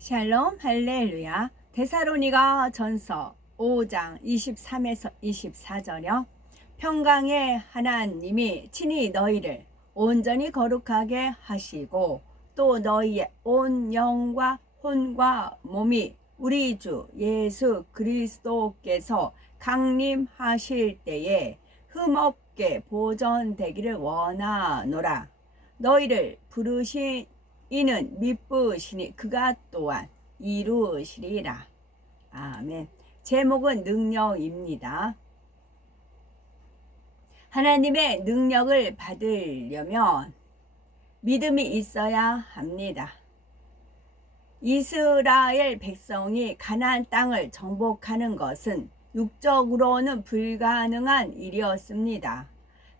샬롬 할렐루야. 데살로니가 전서 5장 23에서 24절요. 평강의 하나님이 친히 너희를 온전히 거룩하게 하시고 또 너희의 온 영과 혼과 몸이 우리 주 예수 그리스도께서 강림하실 때에 흠없게 보존되기를 원하노라. 너희를 부르신 이는 미쁘시니 그가 또한 이루시리라. 아멘. 제목은 능력입니다. 하나님의 능력을 받으려면 믿음이 있어야 합니다. 이스라엘 백성이 가나안 땅을 정복하는 것은 육적으로는 불가능한 일이었습니다.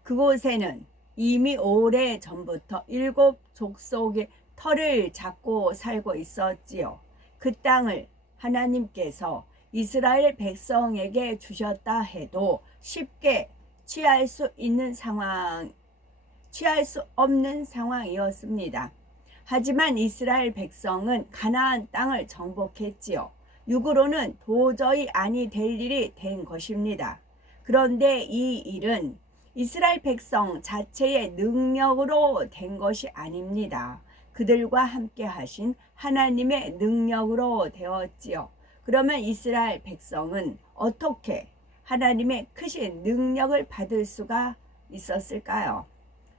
그곳에는 이미 오래 전부터 7 족속의 터를 잡고 살고 있었지요. 그 땅을 하나님께서 이스라엘 백성에게 주셨다 해도 쉽게 취할 수 없는 상황이었습니다. 하지만 이스라엘 백성은 가나안 땅을 정복했지요. 육으로는 도저히 아니 될 일이 된 것입니다. 그런데 이 일은 이스라엘 백성 자체의 능력으로 된 것이 아닙니다. 그들과 함께 하신 하나님의 능력으로 되었지요. 그러면 이스라엘 백성은 어떻게 하나님의 크신 능력을 받을 수가 있었을까요?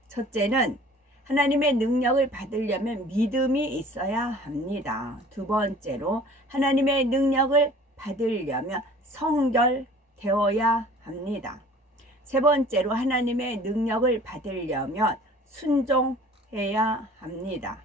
첫째는 하나님의 능력을 받으려면 믿음이 있어야 합니다. 두 번째로 하나님의 능력을 받으려면 성결되어야 합니다. 세 번째로 하나님의 능력을 받으려면 순종해야 합니다.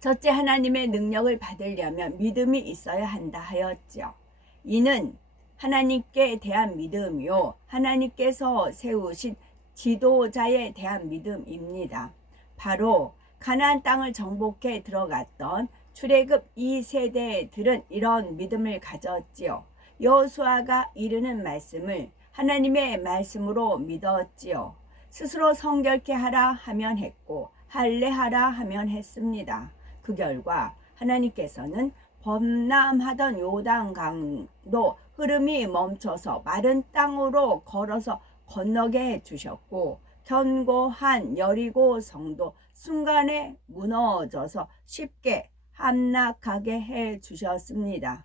첫째, 하나님의 능력을 받으려면 믿음이 있어야 한다 하였죠. 이는 하나님께 대한 믿음이요, 하나님께서 세우신 지도자에 대한 믿음입니다. 바로 가나안 땅을 정복해 들어갔던 출애굽 2세대들은 이런 믿음을 가졌지요. 여호수아가 이르는 말씀을 하나님의 말씀으로 믿었지요. 스스로 성결케 하라 하면 했고 할례하라 하면 했습니다. 그 결과 하나님께서는 범람하던 요단강도 흐름이 멈춰서 마른 땅으로 걸어서 건너게 해주셨고, 견고한 여리고 성도 순간에 무너져서 쉽게 함락하게 해주셨습니다.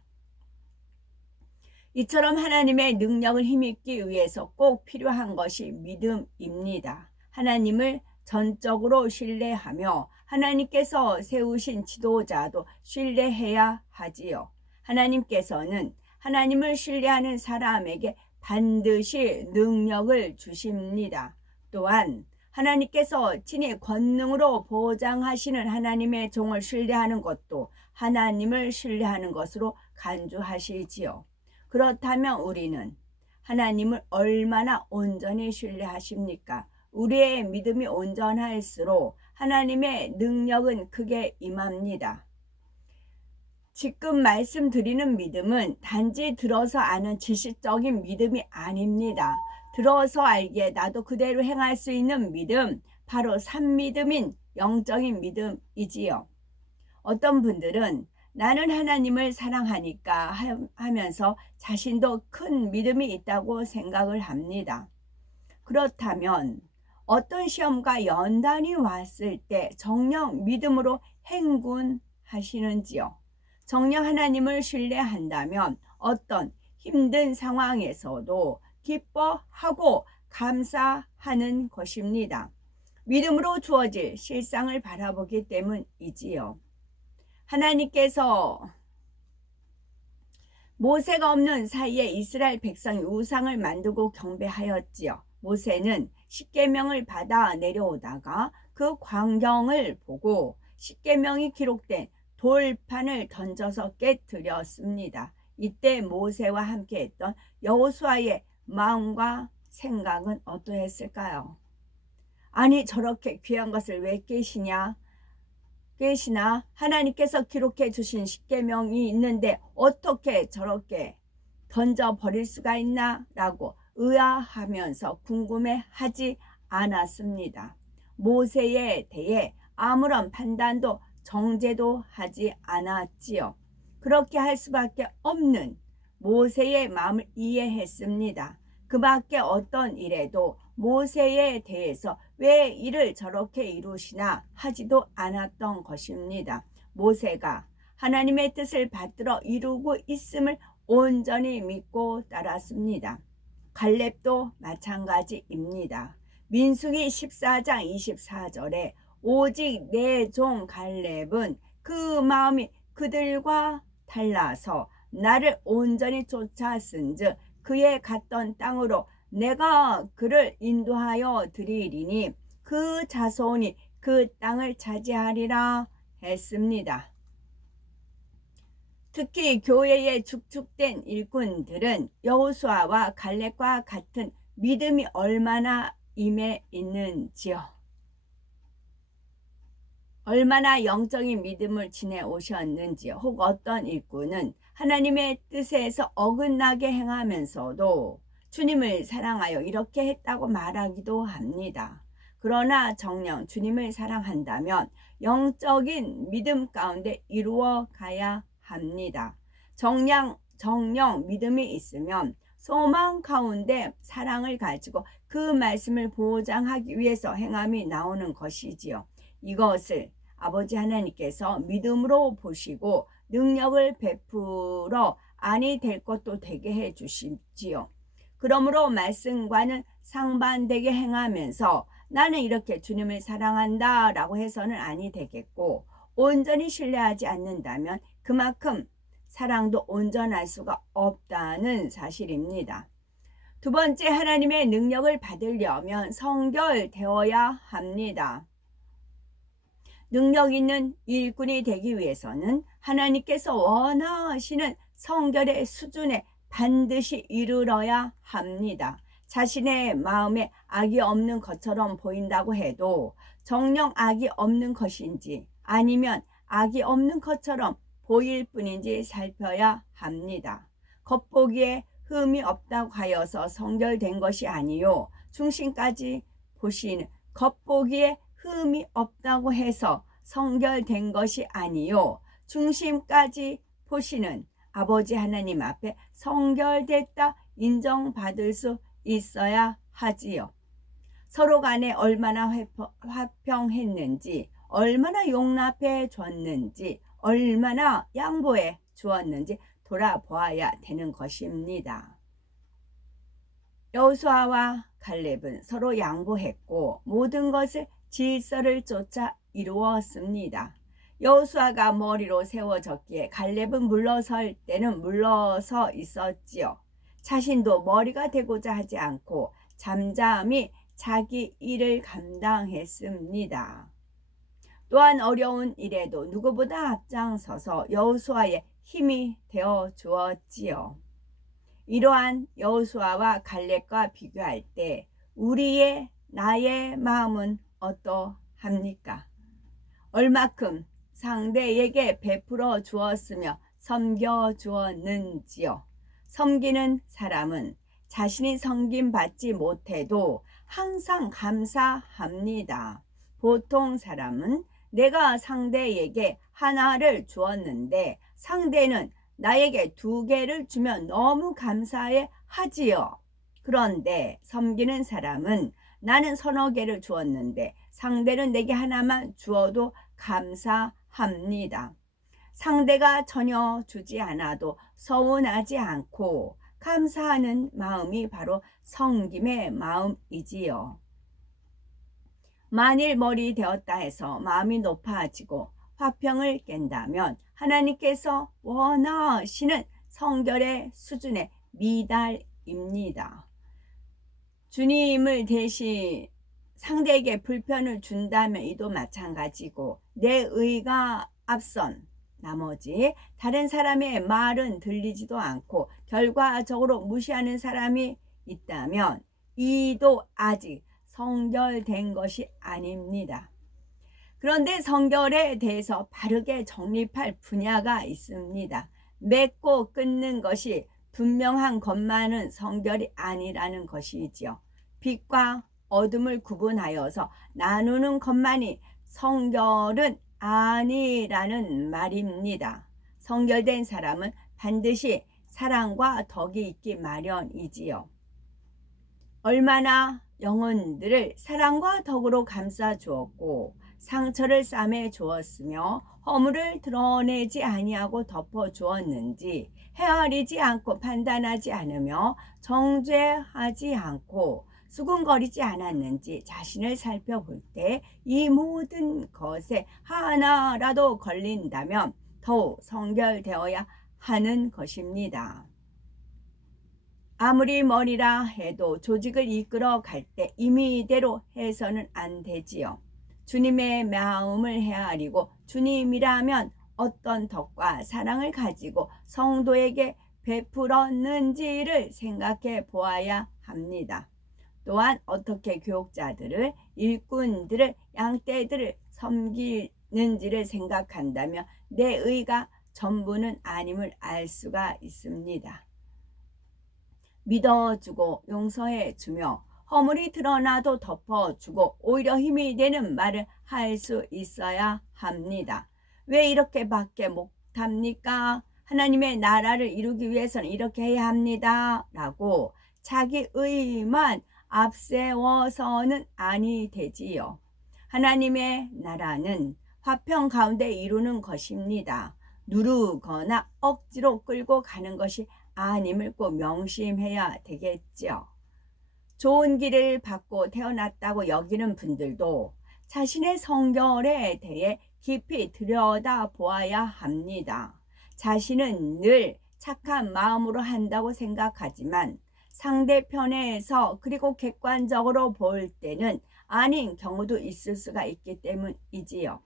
이처럼 하나님의 능력을 힘입기 위해서 꼭 필요한 것이 믿음입니다. 하나님을 전적으로 신뢰하며 하나님께서 세우신 지도자도 신뢰해야 하지요. 하나님께서는 하나님을 신뢰하는 사람에게 반드시 능력을 주십니다. 또한 하나님께서 친히 권능으로 보장하시는 하나님의 종을 신뢰하는 것도 하나님을 신뢰하는 것으로 간주하시지요. 그렇다면 우리는 하나님을 얼마나 온전히 신뢰하십니까? 우리의 믿음이 온전할수록 하나님의 능력은 크게 임합니다. 지금 말씀드리는 믿음은 단지 들어서 아는 지식적인 믿음이 아닙니다. 들어서 알기에 나도 그대로 행할 수 있는 믿음, 바로 산믿음인 영적인 믿음이지요. 어떤 분들은 나는 하나님을 사랑하니까 하면서 자신도 큰 믿음이 있다고 생각을 합니다. 그렇다면 어떤 시험과 연단이 왔을 때 정녕 믿음으로 행군하시는지요? 정녕 하나님을 신뢰한다면 어떤 힘든 상황에서도 기뻐하고 감사하는 것입니다. 믿음으로 주어질 실상을 바라보기 때문이지요. 하나님께서 모세가 없는 사이에 이스라엘 백성이 우상을 만들고 경배하였지요. 모세는 십계명을 받아 내려오다가 그 광경을 보고 십계명이 기록된 돌판을 던져서 깨뜨렸습니다. 이때 모세와 함께했던 여호수아의 마음과 생각은 어떠했을까요? 아니, 저렇게 귀한 것을 왜 깨시나 하나님께서 기록해 주신 십계명이 있는데 어떻게 저렇게 던져버릴 수가 있나 라고 의아하면서 궁금해하지 않았습니다. 모세에 대해 아무런 판단도 정죄도 하지 않았지요. 그렇게 할 수밖에 없는 모세의 마음을 이해했습니다. 그 밖에 어떤 일에도 모세에 대해서 왜 이를 저렇게 이루시나 하지도 않았던 것입니다. 모세가 하나님의 뜻을 받들어 이루고 있음을 온전히 믿고 따랐습니다. 갈렙도 마찬가지입니다. 민수기 14장 24절에 오직 내 종 갈렙은 그 마음이 그들과 달라서 나를 온전히 쫓았은즉 그의 갔던 땅으로 내가 그를 인도하여 드리리니 그 자손이 그 땅을 차지하리라 했습니다. 특히 교회의 축축된 일꾼들은 여호수아와 갈렙과 같은 믿음이 얼마나 임해 있는지요. 얼마나 영적인 믿음을 지내오셨는지요. 혹 어떤 일꾼은 하나님의 뜻에서 어긋나게 행하면서도 주님을 사랑하여 이렇게 했다고 말하기도 합니다. 그러나 정녕 주님을 사랑한다면 영적인 믿음 가운데 이루어 가야 합니다. 정녕 믿음이 있으면 소망 가운데 사랑을 가지고 그 말씀을 보장하기 위해서 행함이 나오는 것이지요. 이것을 아버지 하나님께서 믿음으로 보시고 능력을 베풀어 아니 될 것도 되게 해 주시지요. 그러므로 말씀과는 상반되게 행하면서 나는 이렇게 주님을 사랑한다 라고 해서는 아니 되겠고, 온전히 신뢰하지 않는다면 그만큼 사랑도 온전할 수가 없다는 사실입니다. 두 번째, 하나님의 능력을 받으려면 성결되어야 합니다. 능력 있는 일꾼이 되기 위해서는 하나님께서 원하시는 성결의 수준에 반드시 이르러야 합니다. 자신의 마음에 악이 없는 것처럼 보인다고 해도 정녕 악이 없는 것인지 아니면 악이 없는 것처럼 보일 뿐인지 살펴야 합니다. 겉보기에 흠이 없다고 하여서 성결된 것이 아니요, 중심까지 보시는 겉보기에 흠이 없다고 해서 성결된 것이 아니요, 중심까지 보시는 아버지 하나님 앞에 성결됐다 인정받을 수 있어야 하지요. 서로 간에 얼마나 화평했는지, 얼마나 용납해 줬는지, 얼마나 양보해 주었는지 돌아보아야 되는 것입니다. 여호수아와 갈렙은 서로 양보했고 모든 것을 질서를 쫓아 이루었습니다. 여호수아가 머리로 세워졌기에 갈렙은 물러설 때는 물러서 있었지요. 자신도 머리가 되고자 하지 않고 잠잠히 자기 일을 감당했습니다. 또한 어려운 일에도 누구보다 앞장서서 여호수아의 힘이 되어 주었지요. 이러한 여호수아와 갈렙과 비교할 때 나의 마음은 어떠합니까? 얼마큼 상대에게 베풀어 주었으며 섬겨 주었는지요. 섬기는 사람은 자신이 섬김받지 못해도 항상 감사합니다. 보통 사람은 내가 상대에게 하나를 주었는데 상대는 나에게 2개를 주면 너무 감사해 하지요. 그런데 섬기는 사람은 나는 3-4개를 주었는데 상대는 내게 하나만 주어도 감사합니다. 상대가 전혀 주지 않아도 서운하지 않고 감사하는 마음이 바로 섬김의 마음이지요. 만일 머리 되었다 해서 마음이 높아지고 화평을 깬다면 하나님께서 원하시는 성결의 수준의 미달입니다. 주님을 대신 상대에게 불편을 준다면 이도 마찬가지고, 내 의가 앞선 나머지 다른 사람의 말은 들리지도 않고 결과적으로 무시하는 사람이 있다면 이도 아직 성결된 것이 아닙니다. 그런데 성결에 대해서 바르게 정립할 분야가 있습니다. 맺고 끊는 것이 분명한 것만은 성결이 아니라는 것이지요. 빛과 어둠을 구분하여서 나누는 것만이 성결은 아니라는 말입니다. 성결된 사람은 반드시 사랑과 덕이 있기 마련이지요. 얼마나 영혼들을 사랑과 덕으로 감싸 주었고 상처를 싸매 주었으며 허물을 드러내지 아니하고 덮어 주었는지 헤아리지 않고 판단하지 않으며 정죄하지 않고 수군거리지 않았는지 자신을 살펴볼 때 이 모든 것에 하나라도 걸린다면 더욱 성결되어야 하는 것입니다. 아무리 머리라 해도 조직을 이끌어 갈 때 임의대로 해서는 안 되지요. 주님의 마음을 헤아리고 주님이라면 어떤 덕과 사랑을 가지고 성도에게 베풀었는지를 생각해 보아야 합니다. 또한 어떻게 교육자들을, 일꾼들을, 양떼들을 섬기는지를 생각한다면 내 의가 전부는 아님을 알 수가 있습니다. 믿어주고 용서해주며 허물이 드러나도 덮어주고 오히려 힘이 되는 말을 할 수 있어야 합니다. 왜 이렇게밖에 못합니까? 하나님의 나라를 이루기 위해서는 이렇게 해야 합니다. 라고 자기 의만 앞세워서는 아니 되지요. 하나님의 나라는 화평 가운데 이루는 것입니다. 누르거나 억지로 끌고 가는 것이 아님을 꼭 명심해야 되겠죠. 좋은 길을 받고 태어났다고 여기는 분들도 자신의 성결에 대해 깊이 들여다보아야 합니다. 자신은 늘 착한 마음으로 한다고 생각하지만 상대편에서 그리고 객관적으로 볼 때는 아닌 경우도 있을 수가 있기 때문이지요.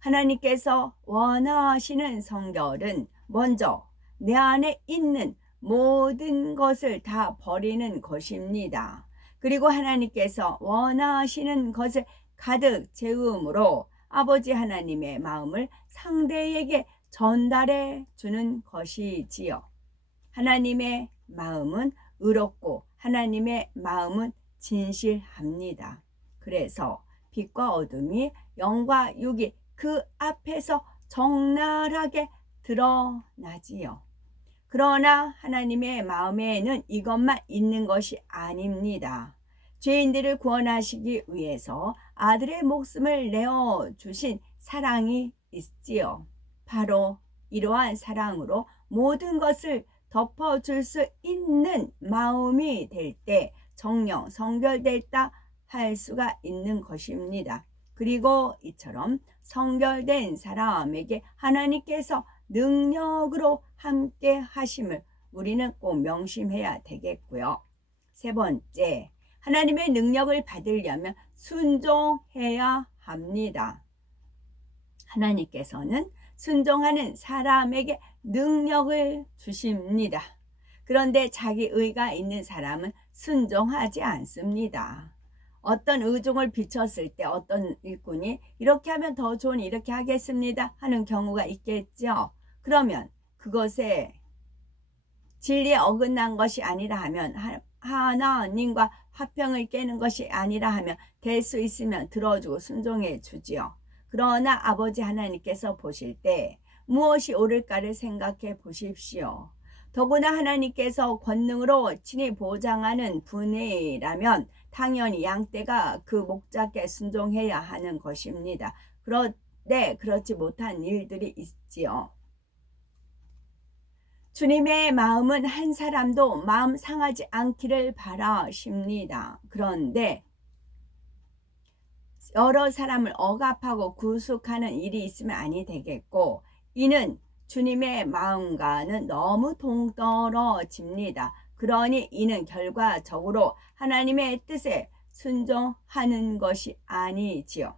하나님께서 원하시는 성결은 먼저 내 안에 있는 모든 것을 다 버리는 것입니다. 그리고 하나님께서 원하시는 것을 가득 채움으로 아버지 하나님의 마음을 상대에게 전달해 주는 것이지요. 하나님의 마음은 의롭고 하나님의 마음은 진실합니다. 그래서 빛과 어둠이 영과 육이 그 앞에서 적나라하게 드러나지요. 그러나 하나님의 마음에는 이것만 있는 것이 아닙니다. 죄인들을 구원하시기 위해서 아들의 목숨을 내어주신 사랑이 있지요. 바로 이러한 사랑으로 모든 것을 덮어줄 수 있는 마음이 될 때 정령 성결됐다 할 수가 있는 것입니다. 그리고 이처럼 성결된 사람에게 하나님께서 능력으로 함께 하심을 우리는 꼭 명심해야 되겠고요. 세 번째, 하나님의 능력을 받으려면 순종해야 합니다. 하나님께서는 순종하는 사람에게 능력을 주십니다. 그런데 자기 의가 있는 사람은 순종하지 않습니다. 어떤 의중을 비췄을 때 어떤 일꾼이 이렇게 하면 더 좋은 이렇게 하겠습니다 하는 경우가 있겠죠. 그러면 그것에 진리에 어긋난 것이 아니라 하면 하나님과 화평을 깨는 것이 아니라 하면 될 수 있으면 들어주고 순종해 주지요. 그러나 아버지 하나님께서 보실 때 무엇이 옳을까를 생각해 보십시오. 더구나 하나님께서 권능으로 친히 보장하는 분이라면 당연히 양떼가 그 목자께 순종해야 하는 것입니다. 그런데 그렇지 못한 일들이 있지요. 주님의 마음은 한 사람도 마음 상하지 않기를 바라십니다. 그런데 여러 사람을 억압하고 구속하는 일이 있으면 아니 되겠고, 이는 주님의 마음과는 너무 동떨어집니다. 그러니 이는 결과적으로 하나님의 뜻에 순종하는 것이 아니지요.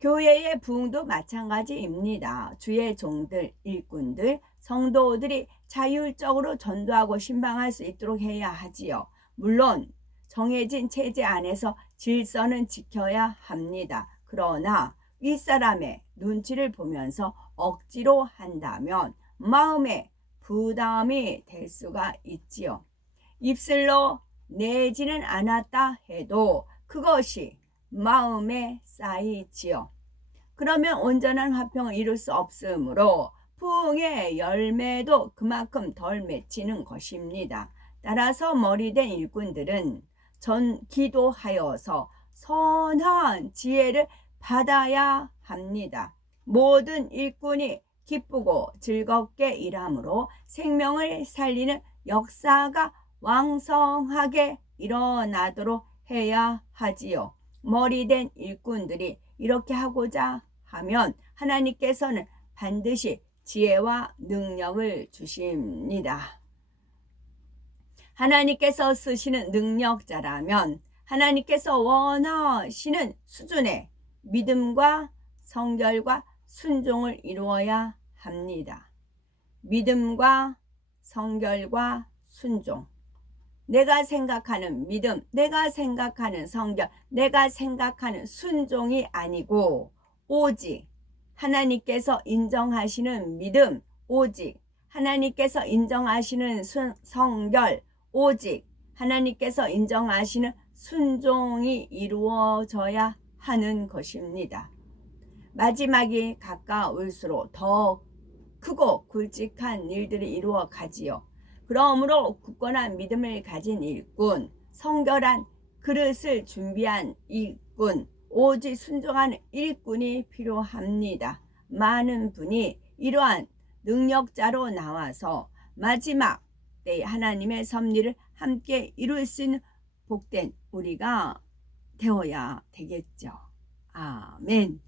교회의 부흥도 마찬가지입니다. 주의 종들, 일꾼들, 성도들이 자율적으로 전도하고 신방할 수 있도록 해야 하지요. 물론 정해진 체제 안에서 질서는 지켜야 합니다. 그러나 윗사람의 눈치를 보면서 억지로 한다면 마음에 부담이 될 수가 있지요. 입술로 내지는 않았다 해도 그것이 마음에 쌓이지요. 그러면 온전한 화평을 이룰 수 없으므로 부흥의 열매도 그만큼 덜 맺히는 것입니다. 따라서 머리된 일꾼들은 기도하여서 선한 지혜를 받아야 합니다. 모든 일꾼이 기쁘고 즐겁게 일함으로 생명을 살리는 역사가 왕성하게 일어나도록 해야 하지요. 머리된 일꾼들이 이렇게 하고자 하면 하나님께서는 반드시 지혜와 능력을 주십니다. 하나님께서 쓰시는 능력자라면 하나님께서 원하시는 수준의 믿음과 성결과 순종을 이루어야 합니다. 믿음과 성결과 순종. 내가 생각하는 믿음, 내가 생각하는 성결, 내가 생각하는 순종이 아니고 오직 하나님께서 인정하시는 믿음, 오직 하나님께서 인정하시는 성결, 오직 하나님께서 인정하시는 순종이 이루어져야 하는 것입니다. 마지막이 가까울수록 더 크고 굵직한 일들이 이루어 가지요. 그러므로 굳건한 믿음을 가진 일꾼, 성결한 그릇을 준비한 일꾼, 오직 순종하는 일꾼이 필요합니다. 많은 분이 이러한 능력자로 나와서 마지막 때에 하나님의 섭리를 함께 이룰 수 있는 복된 우리가 되어야 되겠죠. 아멘.